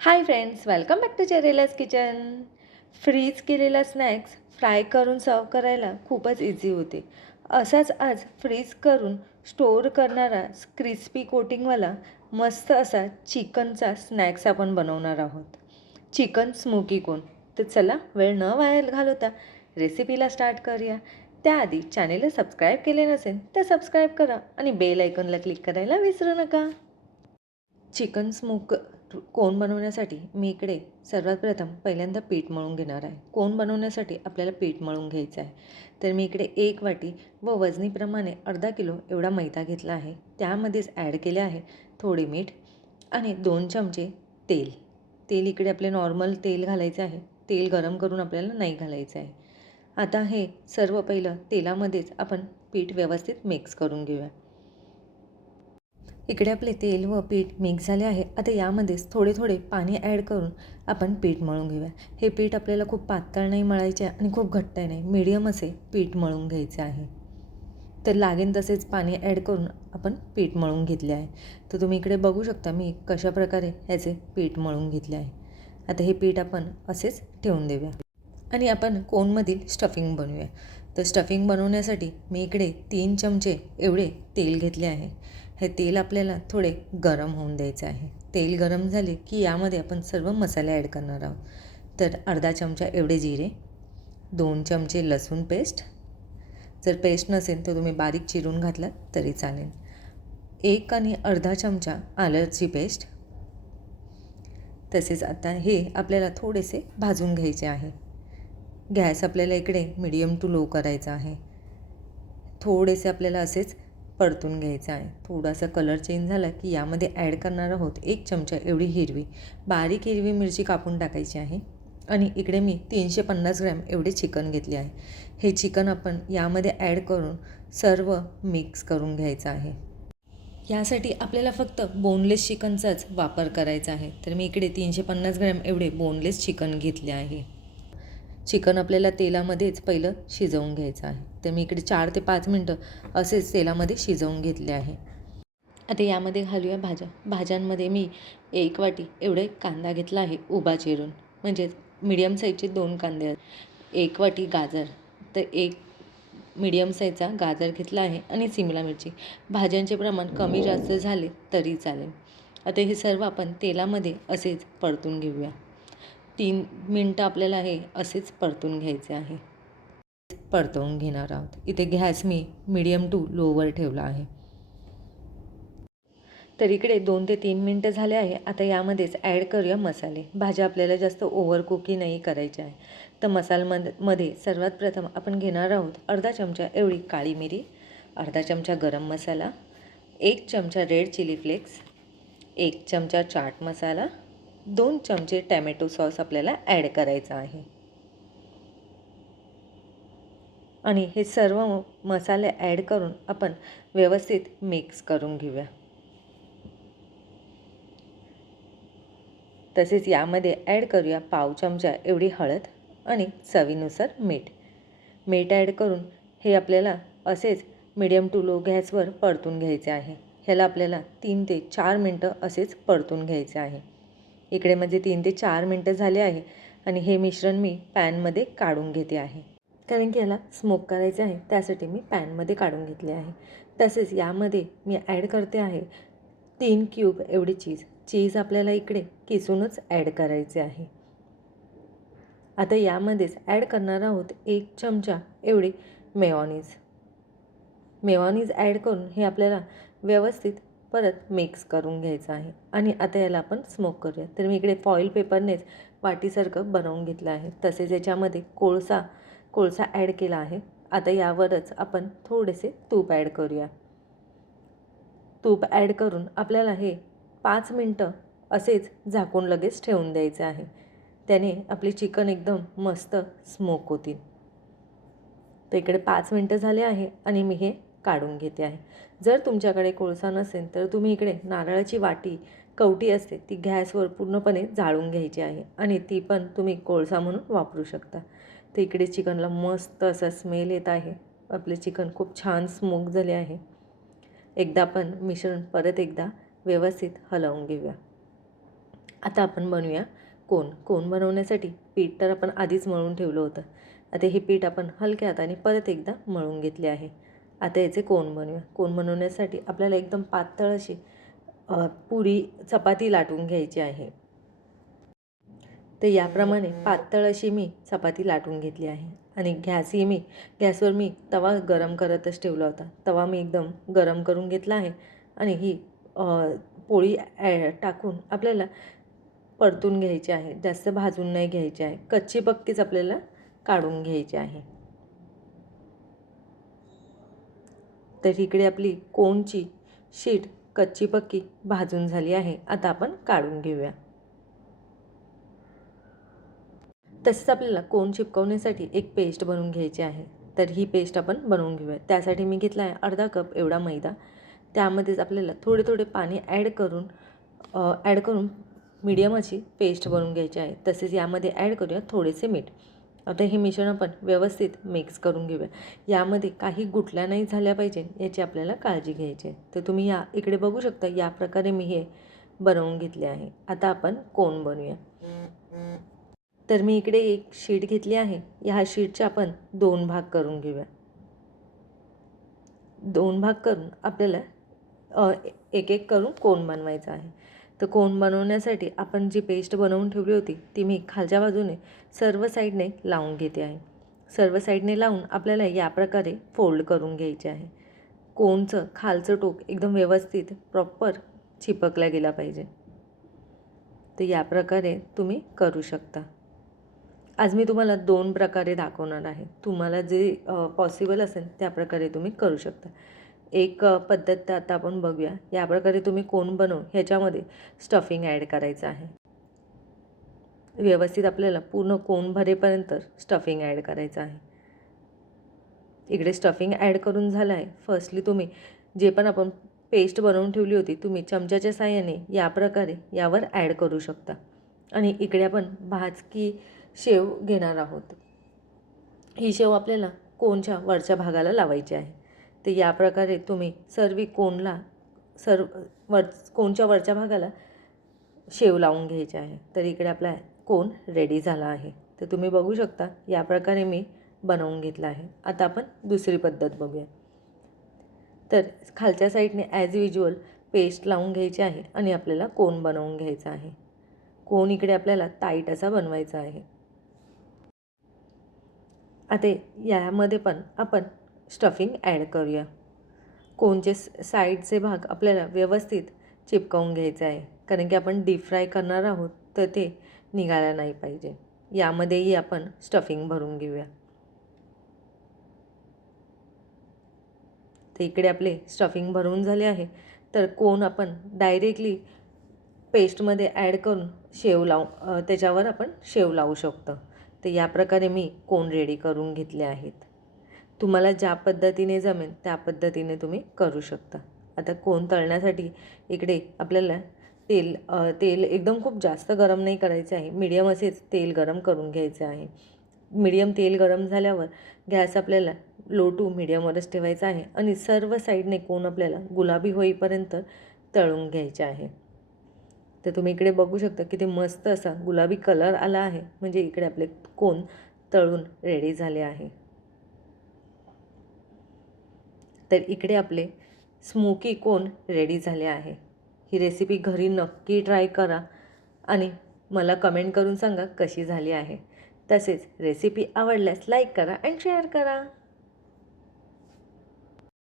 High friends, welcome back to चेरेलाज kitchen. Freeze केलेला snacks fry करून सर्व करायला खूपच इझी होते. असाच आज फ्रीज करून स्टोअर करणारा क्रिस्पी कोटिंगवाला मस्त असा चिकनचा स्नॅक्स आपण बनवणार आहोत. चिकन स्मोकी कोन. तर चला वेळ न वाया घालवता रेसिपीला स्टार्ट करूया. त्याआधी चॅनेलला सबस्क्राईब केले नसेल तर सबस्क्राईब करा आणि बेल आयकॉनला क्लिक करायला विसरू नका. चिकन स्मोक कोन बनवण्यासाठी मी इकडे सर्वात प्रथम पहिल्यांदा पीठ मळून घेणार आहे. कोन बनवण्यासाठी आपल्याला पीठ मळून घ्यायचं आहे. तर मी इकडे 1 वाटी व वजनीप्रमाणे अर्धा किलो एवढा मैदा घेतला आहे. त्यामध्येच ॲड केले आहे थोडे मीठ आणि 2 चमचे तेल. तेल इकडे आपले नॉर्मल तेल घालायचे आहे. तेल गरम करून आपल्याला नाही घालायचं आहे. आता हे सर्व पहिलं तेलामध्येच आपण पीठ व्यवस्थित मिक्स करून घेऊया. इकडे आपले तेल व पीठ मिक्स झाले आहे. आता यामध्येच थोडे थोडे पाणी ॲड करून आपण पीठ मळून घेऊया. हे पीठ आपल्याला खूप पातळ नाही मळायचे आणि खूप घट्ट नाही, मीडियम असे पीठ मळून घ्यायचे आहे. तर लागेल तसेच पाणी ॲड करून आपण पीठ मळून घेतले आहे. तर तुम्ही इकडे बघू शकता मी कशा प्रकारे ह्याचे पीठ मळून घेतले आहे. आता हे पीठ आपण असेच ठेवून देऊया आणि आपण कोनमधील स्टफिंग बनवूया. तर स्टफिंग बनवण्यासाठी मी इकडे 3 चमचे एवढे तेल घेतले आहे. हे तेल आपल्याला थोडे गरम होऊन द्यायचे आहे. तेल गरम झाले की यामध्ये आपण सर्व मसाले ॲड करणार आहोत. तर अर्धा चमचा एवढे जिरे, 2 चमचे लसूण पेस्ट, जर पेस्ट नसेल तर तुम्ही बारीक चिरून घातलात तरी चालेल, 1 आणि अर्धा चमचा आल्याची पेस्ट. तसेच आता हे आपल्याला थोडेसे भाजून घ्यायचे आहे. गॅस आपल्याला इकडे मीडियम टू लो करायचा आहे. थोडेसे आपल्याला असेच परतून घ्यायचं आहे. थोडासा कलर चेंज झाला की यामध्ये ॲड करणार आहोत 1 चमचा एवढी बारीक हिरवी मिरची कापून टाकायची आहे. आणि इकडे मी 350 ग्रॅम एवढे चिकन घेतले आहे. हे चिकन आपण यामध्ये ॲड करून सर्व मिक्स करून घ्यायचं आहे. यासाठी आपल्याला फक्त बोनलेस चिकनचाच वापर करायचा आहे. तर मी इकडे 350 ग्रॅम एवढे बोनलेस चिकन घेतले आहे. चिकन आपल्याला तेलामध्येच पहिलं शिजवून घ्यायचं आहे. तर मी इकडे 4 ते 5 मिनटं असेच तेलामध्ये शिजवून घेतले आहे. आता यामध्ये घालूया भाज्या. भाज्यांमध्ये मी 1 वाटी एवढे कांदा घेतला आहे उभा चिरून, म्हणजेच मीडियम साईजचे 2 कांदे आहेत. 1 वाटी गाजर, तर 1 मीडियम साईजचा गाजर घेतला आहे आणि शिमला मिरची. भाज्यांचे प्रमाण कमी जास्त झाले तरी चालेल. आता हे सर्व आपण तेलामध्ये असेच परतून घेऊया. 3 मिनटं आपल्याला हे असेच परतून घ्यायचे आहे. परतवून घेणार आहोत. इथे गॅस मी मीडियम टू लोवर ठेवला आहे. तर इकडे 2 ते 3 मिनटं झाले आहे. आता यामध्येच ॲड करूया मसाले. भाज्या आपल्याला जास्त ओव्हर कुकी नाही करायची आहे. तर मसाल्यामध्ये सर्वात प्रथम आपण घेणार आहोत अर्धा चमचा एवढी काळी मिरी, अर्धा चमचा गरम मसाला, 1 चमचा रेड चिली फ्लेक्स, 1 चमचा चाट मसाला, 2 चमचे टॅमॅटो सॉस आपल्याला ॲड करायचा आहे. आणि हे सर्व मसाले ॲड करून आपण व्यवस्थित मिक्स करून घेऊया. तसेच यामध्ये ॲड करूया पाव चमचा एवढी हळद आणि चवीनुसार मीठ. मीठ ॲड करून हे आपल्याला असेच मीडियम टू लो गॅसवर परतून घ्यायचे आहे. ह्याला आपल्याला 3 ते 4 मिनटं असेच परतून घ्यायचे आहे. इकडे म्हणजे 3 ते 4 मिनटं झाले आहे आणि हे मिश्रण मी पॅनमध्ये काढून घेते आहे. कारण की याला स्मोक करायचे आहे, त्यासाठी मी पॅनमध्ये काढून घेतले आहे. तसेच यामध्ये मी ॲड करते आहे 3 क्यूब एवढी चीज. चीज आपल्याला इकडे किसूनच ॲड करायचे आहे. आता यामध्येच ॲड करणार आहोत 1 चमचा एवढी मेयोनीज. मेयोनीज ॲड करून हे आपल्याला व्यवस्थित परत मिक्स करून घ्यायचं आहे. आणि आता याला आपण स्मोक करूया. तर मी इकडे फॉईल पेपरनेच वाटीसारखं बनवून घेतलं आहे. तसेच याच्यामध्ये कोळसा ॲड केला आहे. आता यावरच आपण थोडेसे तूप ॲड करूया. तूप ॲड करून आपल्याला हे 5 मिनटं असेच झाकून लगेच ठेवून द्यायचे आहे. त्याने आपले चिकन एकदम मस्त स्मोक होतील. तर इकडे 5 मिनटं झाले आहे आणि मी हे काढून घेते आहे. जर तुमच्याकडे कोळसा नसेल तर तुम्ही इकडे नारळाची कवटी असते ती गॅसवर पूर्णपणे जाळून घ्यायची आहे आणि ती पण तुम्ही कोळसा म्हणून वापरू शकता. तर इकडे चिकनला मस्त असा स्मेल येत आहे. आपले चिकन खूप छान स्मोक झाले आहे. एकदा आपण मिश्रण परत एकदा व्यवस्थित हलवून घेऊया. आता आपण बनवूया कोन. कोन बनवण्यासाठी पीठ तर आपण आधीच मळून ठेवलं होतं. आता हे पीठ आपण हलक्या हाताने परत एकदा मळून घेतले आहे. आता याचे कोन बनवूया. कोन बनवण्यासाठी आपल्याला एकदम पातळ अशी पुरी चपाती लाटून घ्यायची आहे. तर याप्रमाणे पातळ अशी मी चपाती लाटून घेतली आहे आणि गॅसवर मी तवा गरम करतच ठेवला होता. तवा मी एकदम गरम करून घेतला आहे आणि ही पोळी टाकून आपल्याला परतून घ्यायची आहे. जास्त भाजून नाही घ्यायची आहे. कच्ची पक्कीच आपल्याला काढून घ्यायची आहे. तर इकडे आपली कोनची शीट कच्ची पक्की भाजून झाली आहे. आता आपण काढून घेऊया. तसेच आपल्याला कोन चिपकवण्यासाठी एक पेस्ट बनवून घ्यायची आहे. तर ही पेस्ट आपण बनवून घेऊया. त्यासाठी मी घेतला आहे अर्धा कप एवढा मैदा. त्यामध्येच आपल्याला थोडे थोडे पाणी ॲड करून मीडियम अशी पेस्ट बनवून घ्यायची आहे. तसेच यामध्ये ॲड करूया थोडेसे मीठ. आता हे मिश्रण आपण व्यवस्थित मिक्स करून घेऊया. यामध्ये काही गुठल्या नाही झाल्या पाहिजे याची आपल्याला काळजी घ्यायची आहे. तर तुम्ही इकडे बघू शकता, या प्रकारे मी हे बनवून घेतले आहे. आता आपण कोन बनवूया. तर मी इकडे एक शीट घेतली आहे. ह्या शीटचे आपण 2 भाग करून घेऊया. 2 भाग करून आपल्याला एक एक करून कोन बनवायचा आहे. तर कोन बनवण्यासाठी आपण जी पेस्ट बनवून ठेवली होती ती मी खालच्या बाजूने सर्व साईडने लावून घेते आहे. सर्व साईडने लावून आपल्याला या प्रकारे फोल्ड करून घ्यायचे आहे. कोनचं खालचं टोक एकदम व्यवस्थित प्रॉपर चिपकला गेला पाहिजे. तर या प्रकारे तुम्ही करू शकता. आज मी तुम्हाला 2 प्रकारे दाखवणार आहे. तुम्हाला जे पॉसिबल असेल त्या प्रकारे तुम्ही करू शकता. एक पद्धत आता आपण बघूया. या प्रकारे तुम्ही कोन बनवून ह्याच्यामध्ये स्टफिंग ॲड करायचं आहे. व्यवस्थित आपल्याला पूर्ण कोन भरेपर्यंत स्टफिंग ॲड करायचं आहे. इकडे स्टफिंग ॲड करून झालं आहे. फर्स्टली तुम्ही जे पण आपण पेस्ट बनवून ठेवली होती तुम्ही चमच्याच्या साहाय्याने या प्रकारे यावर ॲड करू शकता. आणि इकडे आपण भाजकी शेव घेणार आहोत. ही शेव आपल्याला कोनच्या वरच्या भागाला लावायची आहे. तर या प्रकारे तुम्ही कोनच्या वरच्या भागाला शेव लावून घ्यायचे आहे. तर इकडे आपला कोन रेडी झाला आहे. तर तुम्ही बघू शकता या प्रकारे मी बनवून घेतला आहे. आता आपण दुसरी पद्धत बघूया. तर खालच्या साईडने ॲज युज्युअल पेस्ट लावून घ्यायची आहे आणि आपल्याला कोन बनवून घ्यायचा आहे. कोन इकडे आपल्याला टाईट असा बनवायचा आहे. आता यामध्ये पण आपण स्टफिंग ॲड करूया. कोनचे साईडचे भाग आपल्याला व्यवस्थित चिपकवून घ्यायचे आहे, कारण की आपण डीप फ्राय करणार आहोत तर ते निघायला नाही पाहिजे. यामध्येही आपण स्टफिंग भरून घेऊया. तर इकडे आपले स्टफिंग भरून झाले आहे. तर कोन आपण डायरेक्टली पेस्टमध्ये ॲड करून त्याच्यावर आपण शेव लावू शकतो. तर या प्रकारे मी कोन रेडी करून घेतले आहेत. तुम्हाला ज्या पद्धतीने जमेल त्या पद्धतीने तुम्ही करू शकता. आता कोन तळण्यासाठी इकडे आपल्याला तेल एकदम खूप जास्त गरम नाही करायचे आहे. मीडियम असेच तेल गरम करून घ्यायचे आहे. मीडियम तेल गरम झाल्यावर गॅस आपल्याला लो टू मीडियमवरच ठेवायचा आहे आणि सर्व साईडने कोन आपल्याला गुलाबी होईपर्यंत तळून घ्यायचे आहे. तर तुम्ही इकडे बघू शकता किती मस्त असा गुलाबी कलर आला आहे. म्हणजे इकडे आपले कोन तळून रेडी झाले आहे. तर इकडे आपले स्मोकी कोन रेडी झाले आहे. ही रेसिपी घरी नक्की ट्राय करा आणि मला कमेंट करून सांगा कशी झाली आहे. तसेच रेसिपी आवडल्यास लाईक करा आणि शेअर करा.